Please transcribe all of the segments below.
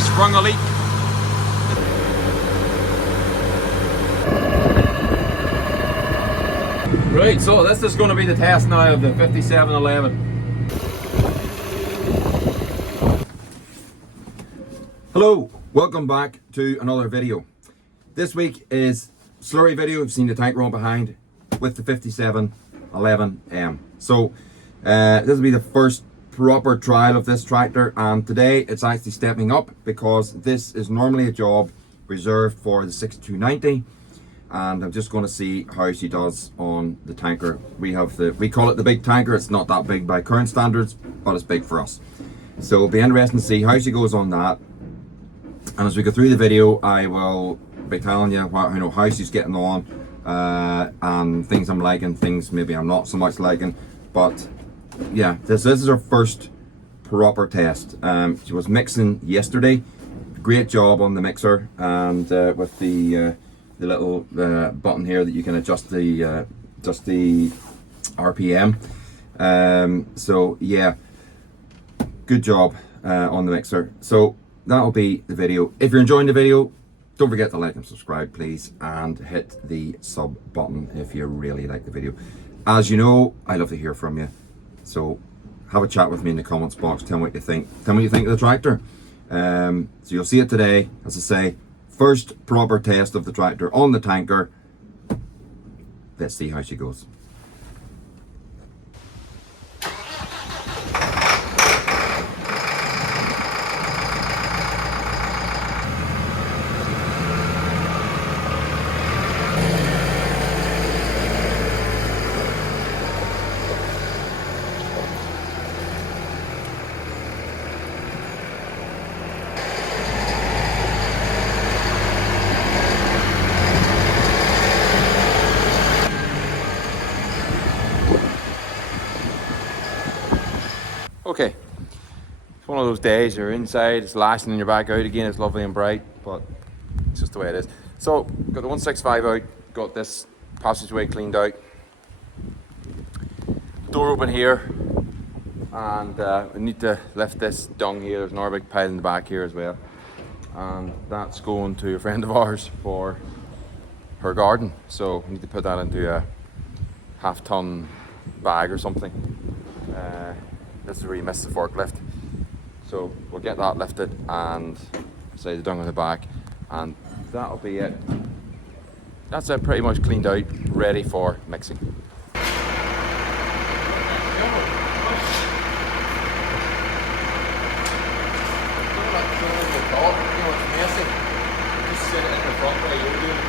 we sprung a leak. Right, so this is going to be the test now of the 5711. Hello, welcome back to another video. This week is slurry video. You've seen the tank run behind with the 5711M. So this will be the first proper trial of this tractor, and today it's actually stepping up because this is normally a job reserved for the 6290, and I'm just going to see how she does on the tanker. We call it the big tanker. It's not that big by current standards, but it's big for us. So it'll be interesting to see how she goes on that. And as we go through the video, I will be telling you how she's getting on, and things I'm liking, things maybe I'm not so much liking. But yeah, this is her first proper test. She was mixing yesterday. Great job on the mixer, and with the little button here that you can adjust the RPM. So yeah, good job on the mixer. So that'll be the video. If you're enjoying the video, don't forget to like and subscribe, please, and hit the sub button if you really like the video. As you know, I love to hear from you, so have a chat with me in the comments box. Tell me what you think. Tell me what you think of the tractor. So you'll see it today. As I say, first proper test of the tractor on the tanker. Let's see how she goes. Okay, it's one of those days you're inside, it's lashing and you're back out again, it's lovely and bright, but it's just the way it is. So, got the 165 out, got this passageway cleaned out, door open here, and we need to lift this dung here. There's another big pile in the back here as well, and that's going to a friend of ours for her garden, so we need to put that into a half-ton bag or something. This is where you miss the forklift, so we'll get that lifted and say the dung on the back, and that'll be it. That's it, pretty much cleaned out, ready for mixing. Just sit in the front way you're doing it.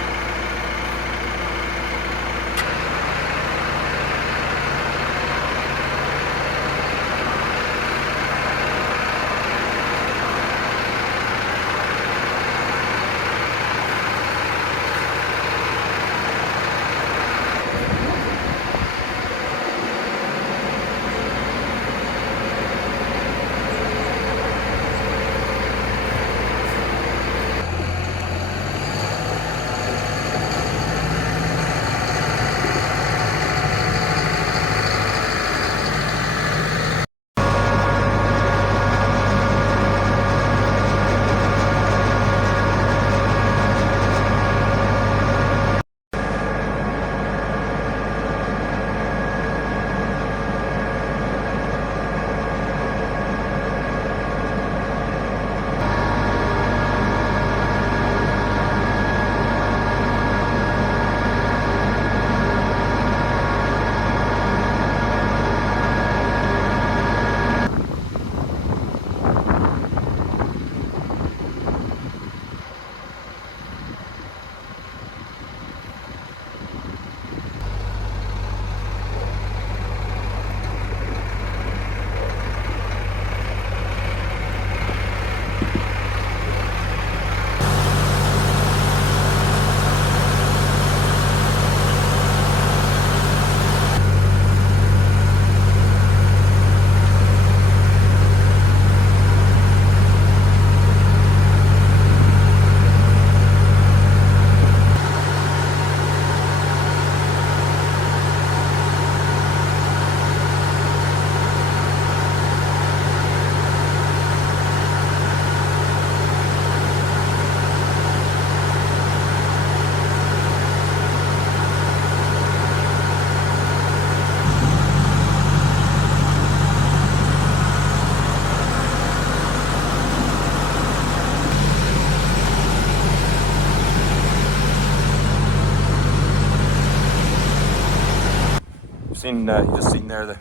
one you just seen there, the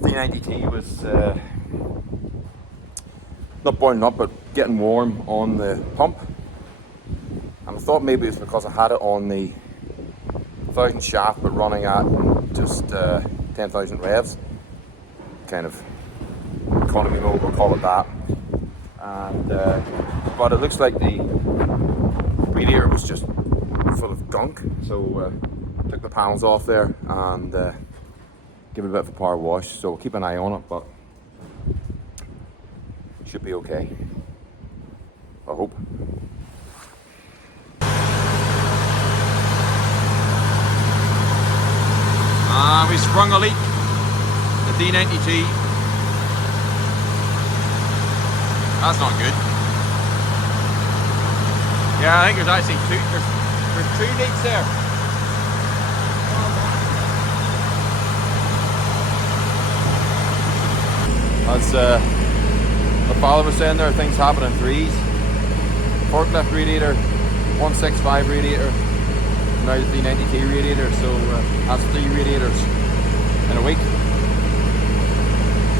D90T was not boiling up but getting warm on the pump, and I thought maybe it's because I had it on the 1000 shaft but running at just 10,000 revs, kind of economy mode, we'll call it that. And but it looks like the radiator was just full of gunk, so took the panels off there and give it a bit of a power wash. So keep an eye on it, but should be okay, I hope. We sprung a leak, the D90T. That's not good. Yeah, I think there's actually there's two leaks there. As the father was saying, there things happen in threes. Forklift radiator, 165 radiator, now the D90T radiator, so that's 3 radiators in a week.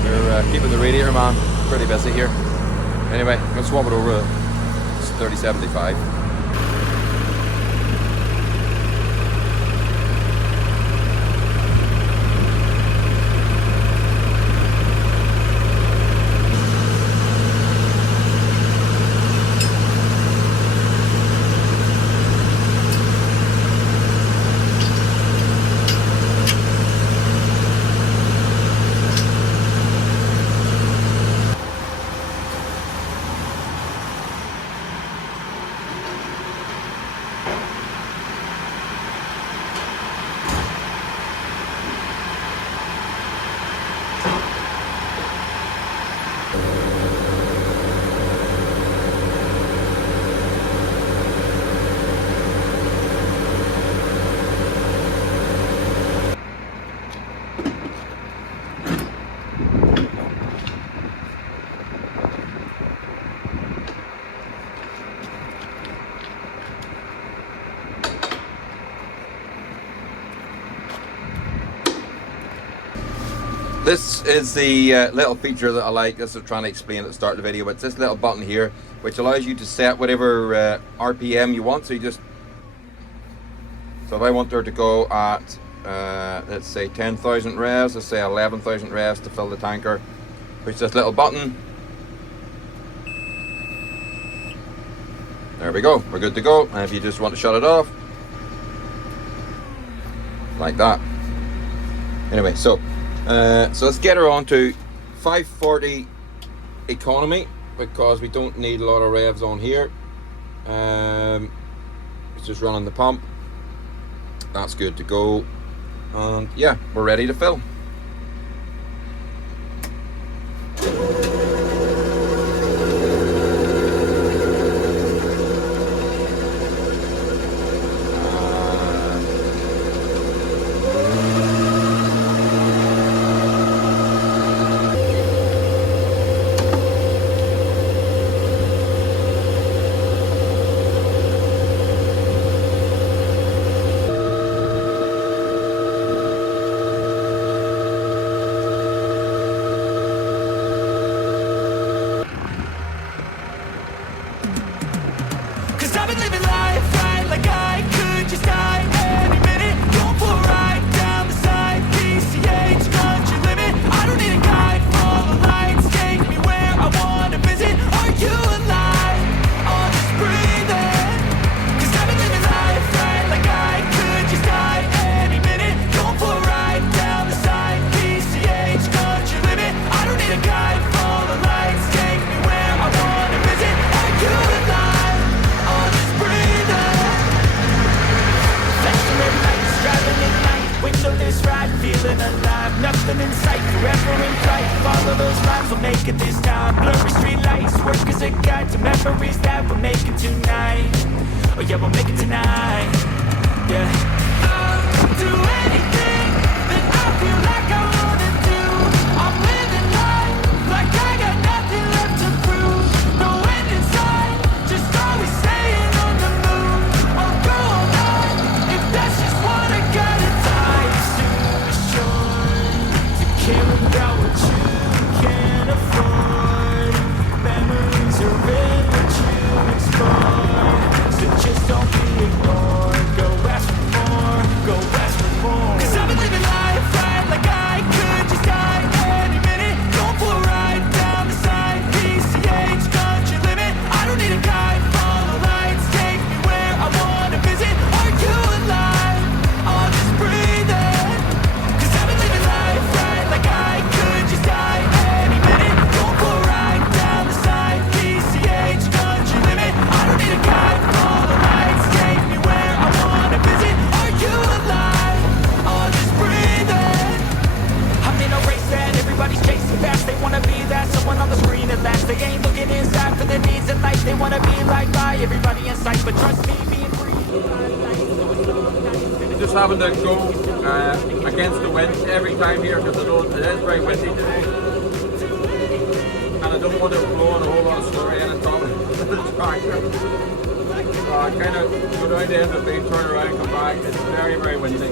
We're keeping the radiator man pretty busy here. Anyway, I'm going to swap it over to 3075. This is the little feature that I like. This is trying to explain at the start of the video, but it's this little button here which allows you to set whatever RPM you want. So you just, so if I want there to go at let's say 10,000 revs, let's say 11,000 revs to fill the tanker, push this little button. There we go, we're good to go. And if you just want to shut it off, like that. Anyway, so let's get her on to 540 economy, because we don't need a lot of revs on here. It's just running the pump. That's good to go. And yeah, we're ready to fill. Nothing in sight, forever in flight. Follow those lines, we'll make it this time. Blurry street lights, work as a guide to memories that we're making tonight. Oh yeah, we'll make it tonight. Yeah. I'll do anything that I feel like I wanna do. I'm living life like I got nothing left to prove. No end in sight, just always staying on the move. I'll go all night if that's just what I gotta die. Soon to show. the needs of life, they wanna be like by everybody in sight. But trust me, being free is Just having to go against the wind every time here because I know it is very windy today. And I don't want to blow on a whole lot of slurry in the top of the tractor. So I kind of go down the end of the beat, turn around, come back. It's very, very windy.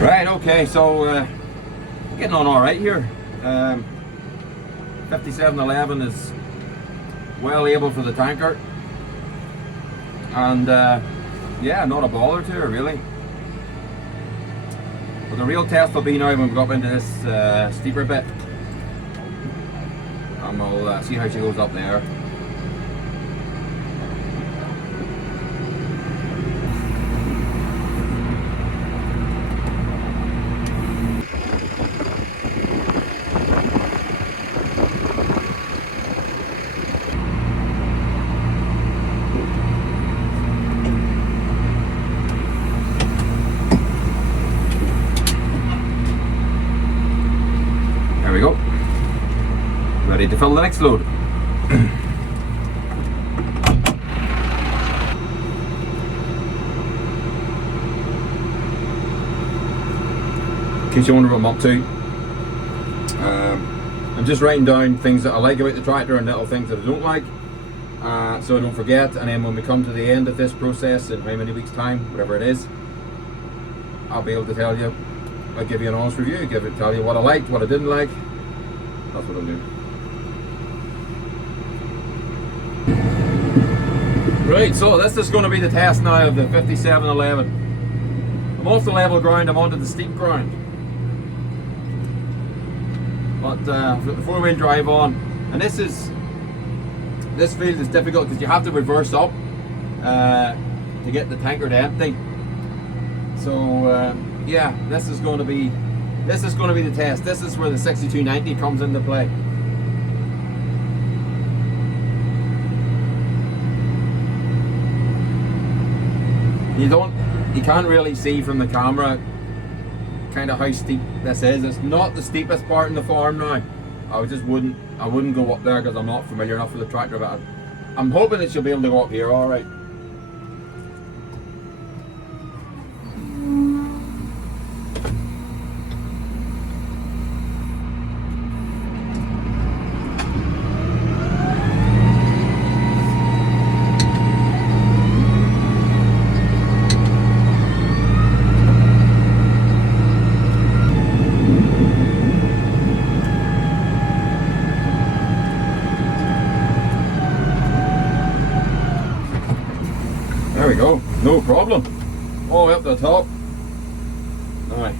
Right, okay, so getting on all right here. 5711 is well able for the tanker, and yeah, not a bother to her really. But the real test will be now when we go up into this steeper bit, and we'll see how she goes up there. There we go. Ready to fill the next load. In case you wonder what I'm up to, I'm just writing down things that I like about the tractor and little things that I don't like, so I don't forget. And then when we come to the end of this process in how many weeks time, whatever it is, I'll be able to tell you. I'll give you an honest review, tell you what I liked, what I didn't like. That's what I'll do. Right, so this is going to be the test now of the 5711. I'm off the level ground, I'm onto the steep ground. But I've got the 4-wheel drive on, and this field is difficult because you have to reverse up to get the tanker to empty. So yeah, this is going to be the test. This is where the 6290 comes into play. You can't really see from the camera kind of how steep this is. It's not the steepest part in the farm now. I wouldn't go up there because I'm not familiar enough with the tractor, but I'm hoping that she'll be able to go up here all right. There we go, no problem. All the way up to the top. Alright.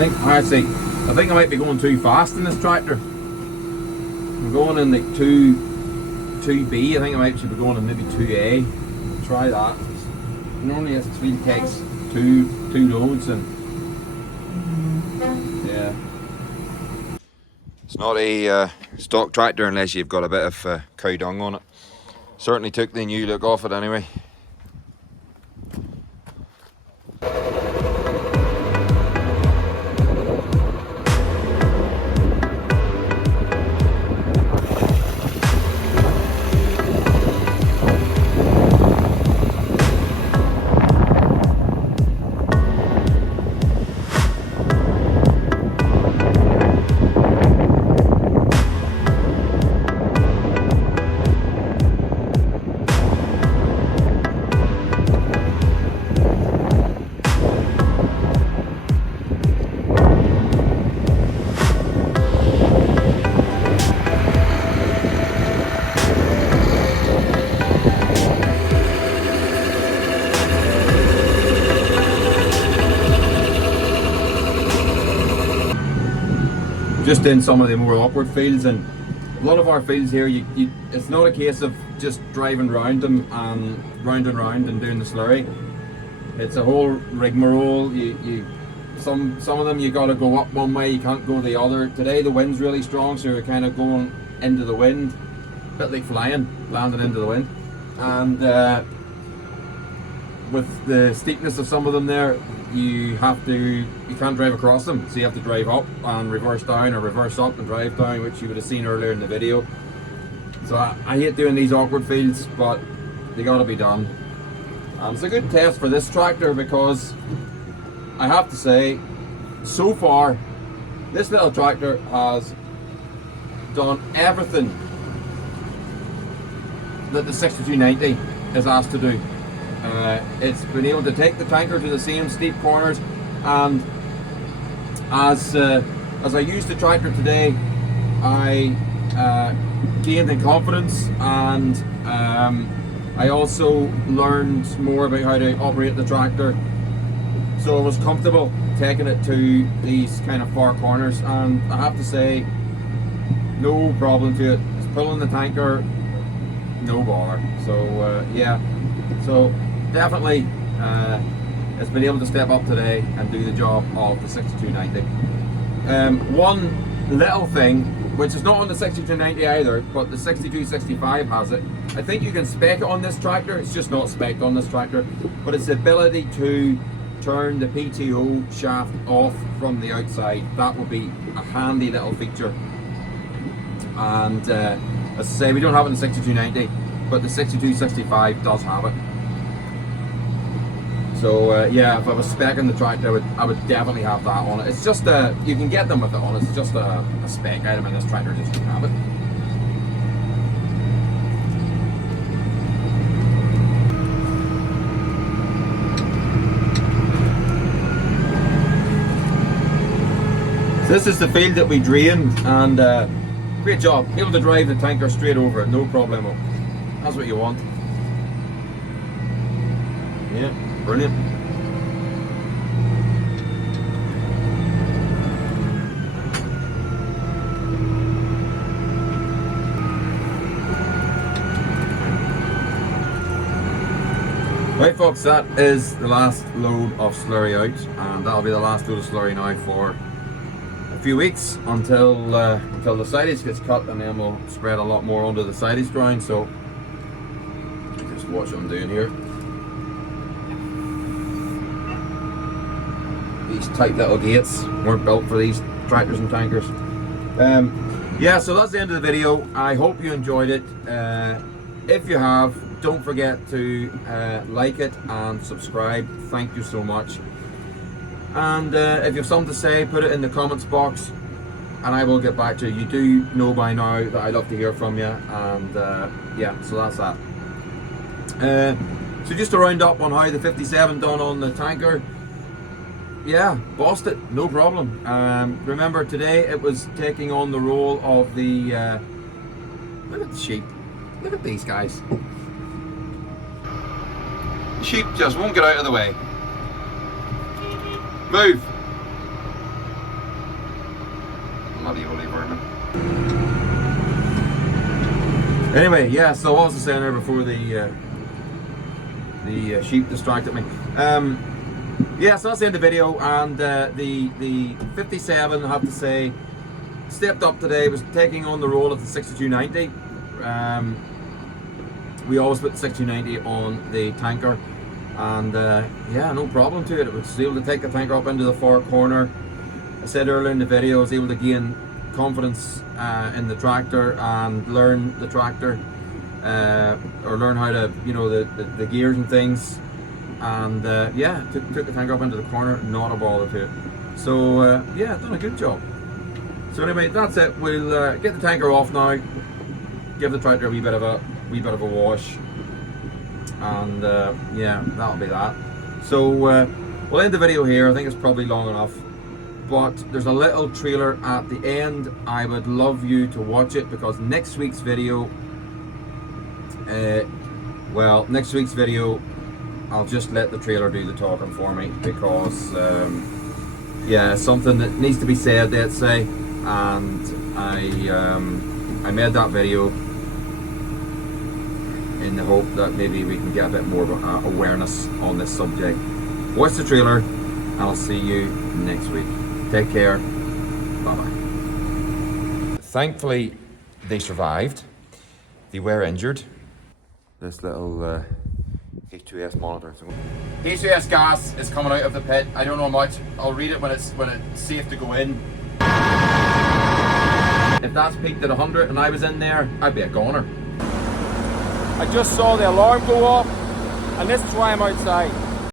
I think I might be going too fast in this tractor. I'm going in like 2B. I think I might should be going in maybe 2A. We'll try that. Normally this fleet takes two loads, and yeah. It's not a stock tractor unless you've got a bit of cow dung on it. Certainly took the new look off it anyway. Just in some of the more awkward fields, and a lot of our fields here, it's not a case of just driving round them and round and doing the slurry. It's a whole rigmarole. Some of them you got to go up one way, you can't go the other. Today the wind's really strong, so you're kind of going into the wind, a bit like flying, landing into the wind. And with the steepness of some of them there, you can't drive across them, so you have to drive up and reverse down, or reverse up and drive down, which you would have seen earlier in the video. So I hate doing these awkward fields, but they got to be done. It's a good test for this tractor, because I have to say, so far this little tractor has done everything that the 6290 is asked to do. It's been able to take the tanker to the same steep corners, and as I used the tractor today, I gained in confidence, and I also learned more about how to operate the tractor, so I was comfortable taking it to these kind of far corners, and I have to say, no problem to it. It's pulling the tanker, no bother. So yeah, so definitely it's been able to step up today and do the job of the 6290. One little thing, which is not on the 6290 either, but the 6265 has it. I think you can spec it on this tractor, it's just not spec'd on this tractor, but it's the ability to turn the PTO shaft off from the outside. That would be a handy little feature. And as I say, we don't have it in the 6290, but the 6265 does have it. So yeah, if I was speccing the tractor, I would definitely have that on it. It's just you can get them with it on. It's just a spec item, and this tractor just doesn't have it. So this is the field that we drained, and great job, able to drive the tanker straight over it, no problemo. That's what you want. Yeah. Brilliant. Right folks, that is the last load of slurry out, and that'll be the last load of slurry now for a few weeks until the silage gets cut, and then we'll spread a lot more onto the silage ground. So just watch what I'm doing here. These tight little gates weren't built for these tractors and tankers. Yeah, so that's the end of the video. I hope you enjoyed it. If you have, don't forget to like it and subscribe. Thank you so much. And if you have something to say, put it in the comments box and I will get back to you. You do know by now that I love to hear from you, and yeah, so that's that. So just to round up on how the 57 done on the tanker. Yeah, bossed it, no problem. Remember today it was taking on the role of the look at the sheep, look at these guys. The sheep just won't get out of the way. Move. medieval version. Anyway, yeah, so what was I saying there before the sheep distracted me? Yeah, so that's the end of the video, and the 57, I have to say, stepped up today, was taking on the role of the 6290. We always put the 6290 on the tanker, and yeah, no problem to it. It was able to take the tanker up into the far corner. I said earlier in the video, I was able to gain confidence in the tractor and learn the tractor, or learn how to, you know, the gears and things. And yeah, took the tanker up into the corner, not a bother to it. So yeah, done a good job. So anyway, that's it. We'll get the tanker off now, give the tractor a wee bit of a wash, and yeah, that'll be that. So we'll end the video here. I think it's probably long enough, but there's a little trailer at the end. I would love you to watch it, because next week's video, next week's video, I'll just let the trailer do the talking for me, because yeah, something that needs to be said, let's say, and I made that video in the hope that maybe we can get a bit more awareness on this subject. Watch the trailer, and I'll see you next week. Take care. Bye bye. Thankfully, they survived. They were injured. This little H2S monitor. H2S gas is coming out of the pit. I don't know much. I'll read it when it's safe to go in. If that's peaked at 100 and I was in there, I'd be a goner. I just saw the alarm go off, and this is why I'm outside.